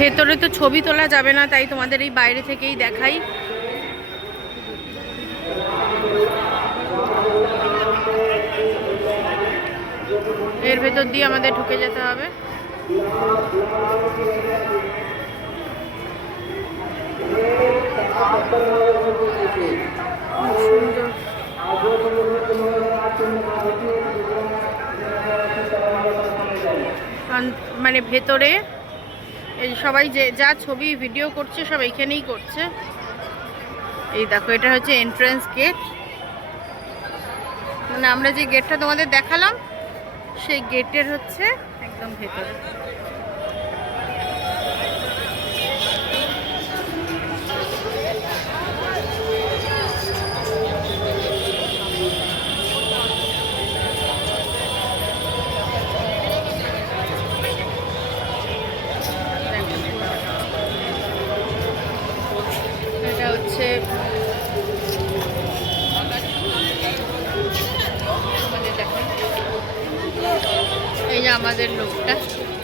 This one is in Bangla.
ভেতরে তো ছবি তোলা যাবে না, তাই তোমাদের এই বাইরে থেকেই দেখাই। এর ভেতর দিয়ে আমাদের ঢুকে যেতে হবে। মানে ভেতরে এই সবাই যে যা ছবি ভিডিও করছে, সব এইখানেই করছে। এই দেখো, এটা হচ্ছে এন্ট্রেন্স গেট মানে আমরা যে গেটটা তোমাদের দেখালাম, সেই গেটের হচ্ছে একদম ভেতরে। আমাদের দেখাই। এই যে আমাদের লোকটা